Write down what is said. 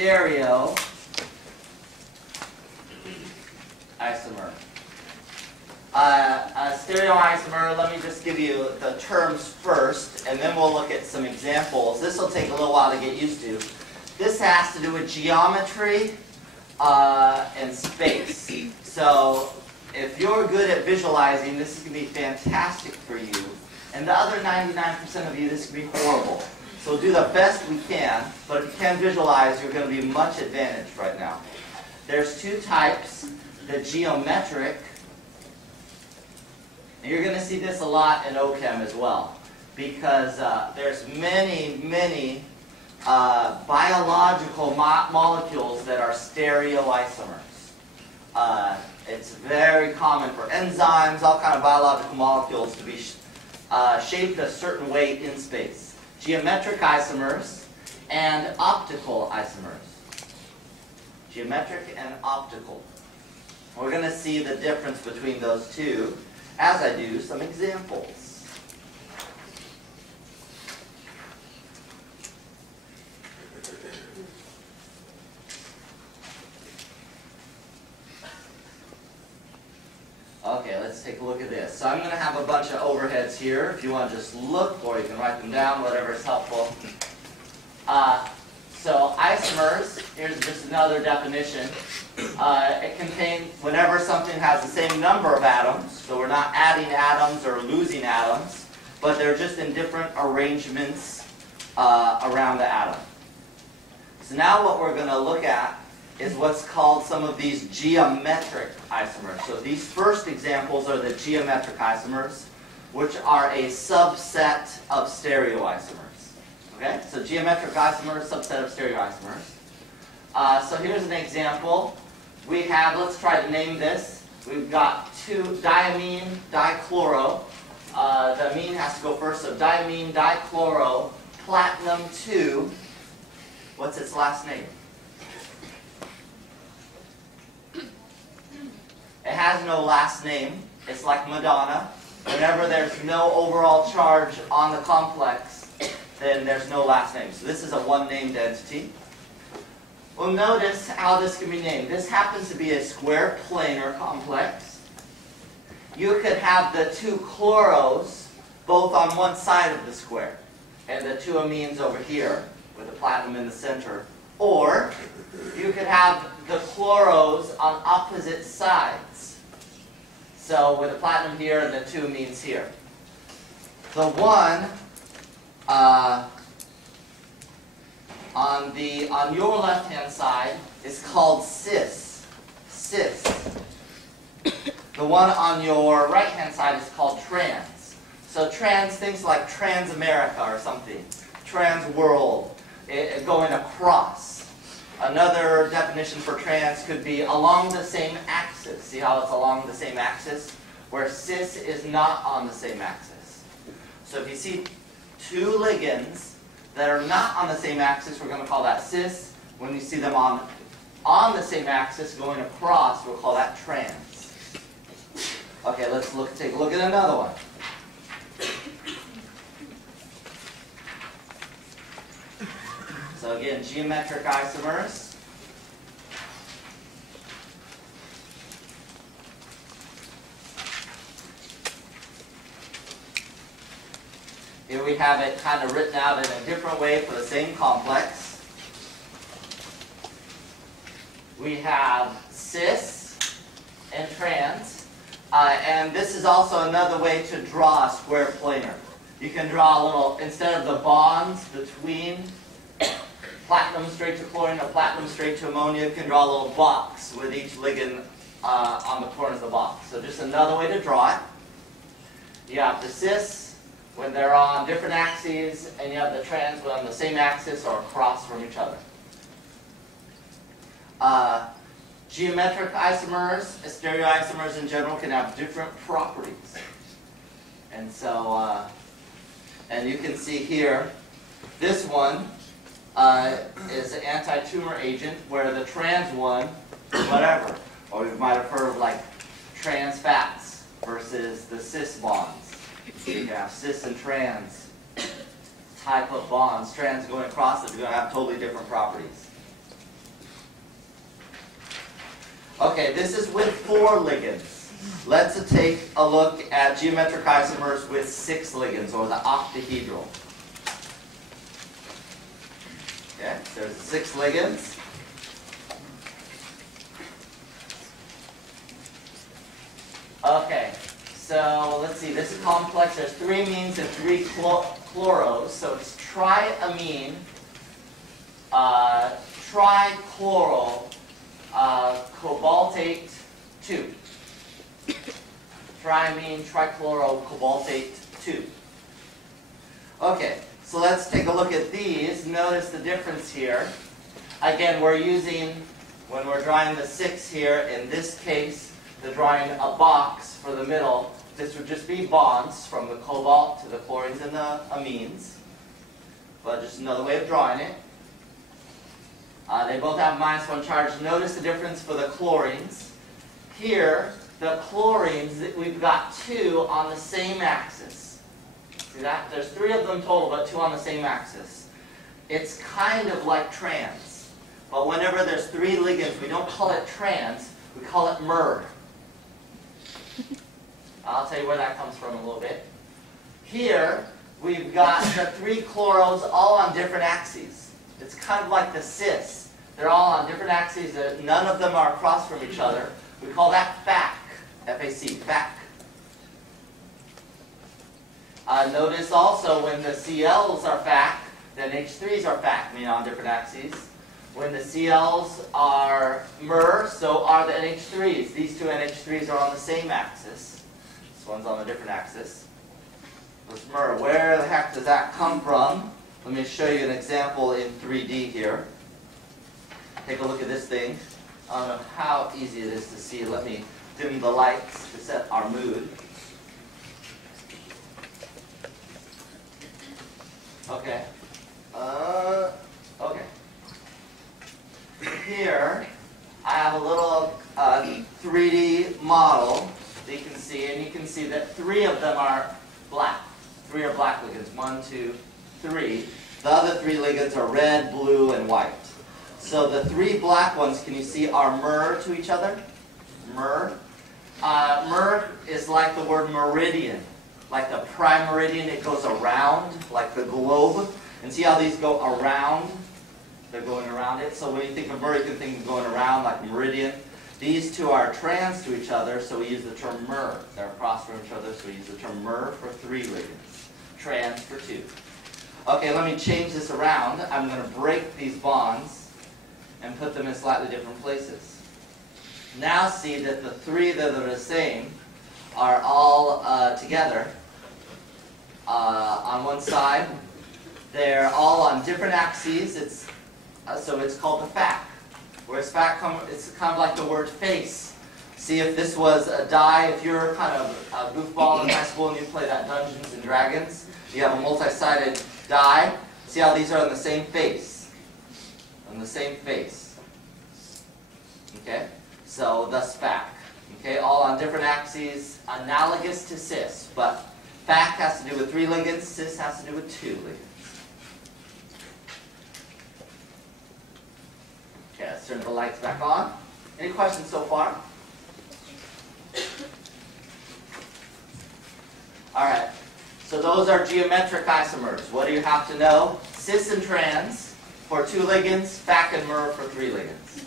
stereoisomer. A stereoisomer, let me just give you the terms first, and then we'll look at some examples. This will take a little while to get used to. This has to do with geometry and space. So if you're good at visualizing, this is going to be fantastic for you. And the other 99% of you, this can be horrible. So do the best we can, but if you can visualize, you're going to be much advantaged right now. There's two types, the geometric, and you're going to see this a lot in OChem as well, because there's many biological molecules that are stereoisomers. It's very common for enzymes, all kind of biological molecules to be shaped a certain way in space. Geometric isomers and optical isomers. Geometric and optical. We're going to see the difference between those two as I do some examples. Okay, let's take a look at this. So I'm going to have a bunch of overheads here. If you want to just look, or you can write them down, whatever is helpful. So isomers, here's just another definition. It contains, whenever something has the same number of atoms, so we're not adding atoms or losing atoms, but they're just in different arrangements around the atom. So now what we're going to look at is what's called some of these geometric isomers. So these first examples are the geometric isomers, which are a subset of stereoisomers. Okay, so geometric isomers, subset of stereoisomers. So here's an example. We have, let's try to name this. We've got diamine dichloro. The amine has to go first. So diamine dichloro, platinum 2. What's its last name? It has no last name. It's like Madonna. Whenever there's no overall charge on the complex, then there's no last name. So this is a one-named entity. Well, notice how this can be named. This happens to be a square planar complex. You could have the two chloros both on one side of the square, and the two amines over here with the platinum in the center. Or you could have the chloros on opposite sides. So with the platinum here and the two amines here. The one on your left-hand side is called cis. Cis. The one on your right-hand side is called trans. So trans, things like Trans-America or something. Trans-world, going across. Another definition for trans could be along the same axis. See how it's along the same axis? Where cis is not on the same axis. So if you see two ligands that are not on the same axis, we're going to call that cis. When you see them on the same axis going across, we'll call that trans. Okay, let's take a look at another one. So again, geometric isomers. Here we have it kind of written out in a different way for the same complex. We have cis and trans. And this is also another way to draw a square planar. You can draw a little, instead of the bonds between platinum straight to chlorine or platinum straight to ammonia, you can draw a little box with each ligand on the corners of the box. So just another way to draw it. You have the cis when they're on different axes, and you have the trans when on the same axis or across from each other. Geometric isomers, stereoisomers in general, can have different properties. And so, and you can see here, this one is an anti-tumor agent, where the trans one is whatever. Or you might have heard of like trans fats versus the cis bonds. So you can have cis and trans type of bonds. Trans going across is going to have totally different properties. Okay, this is with 4 ligands. Let's take a look at geometric isomers with 6 ligands, or the octahedral. Okay, there's 6 ligands. Okay, so let's see, this is complex. There's 3 amines and 3 chloros, so it's triamine, trichloral, cobaltate 2. Triamine, trichloral, cobaltate 2. Okay, so let's take a look at these. Notice the difference here. Again, we're using, when we're drawing the 6 here, in this case, they're drawing a box for the middle. This would just be bonds from the cobalt to the chlorines and the amines. But just another way of drawing it. They both have -1 charge. Notice the difference for the chlorines. Here, the chlorines, we've got 2 on the same axis. See that? There's 3 of them total, but 2 on the same axis. It's kind of like trans. But whenever there's 3 ligands, we don't call it trans, we call it mer. I'll tell you where that comes from in a little bit. Here, we've got the 3 chloros all on different axes. It's kind of like the cysts. They're all on different axes. None of them are across from each other. We call that FAC. F-A-C, FAC. Notice also when the CLs are FAC, then H3s are FAC, meaning on different axes. When the CLs are MER, so are the NH3s. These 2 NH3s are on the same axis. This one's on a different axis. This MER, where the heck does that come from? Let me show you an example in 3D here. Take a look at this thing. I don't know how easy it is to see. Let me dim the lights to set our mood. Okay. Okay. Here, I have a little 3D model that you can see, and you can see that 3 of them are black. 3 are black ligands. 1, 2, 3. The other 3 ligands are red, blue, and white. So the 3 black ones, can you see, are mer to each other? Mer. Mer is like the word meridian. Like the prime meridian, it goes around, like the globe. And see how these go around? They're going around it. So when you think of mer, you can think of going around like meridian. These 2 are trans to each other, so we use the term mer. They're across from each other, so we use the term mer for 3 ligands. Trans for 2. Okay, let me change this around. I'm going to break these bonds and put them in slightly different places. Now see that the 3 that are the same are all together on one side. They're all on different axes. So it's called the FAC. Whereas FAC, it's kind of like the word face. See, if this was a die, if you're kind of a goofball in high school and you play that Dungeons and Dragons, you have a multi-sided die. See how these are on the same face? On the same face. Okay? So thus FAC. Okay? All on different axes, analogous to cis. But FAC has to do with 3 ligands, cis has to do with 2 ligands. Okay, let's turn the lights back on. Any questions so far? Alright, so those are geometric isomers. What do you have to know? Cysts and trans for 2 ligands, FAC and MER for 3 ligands.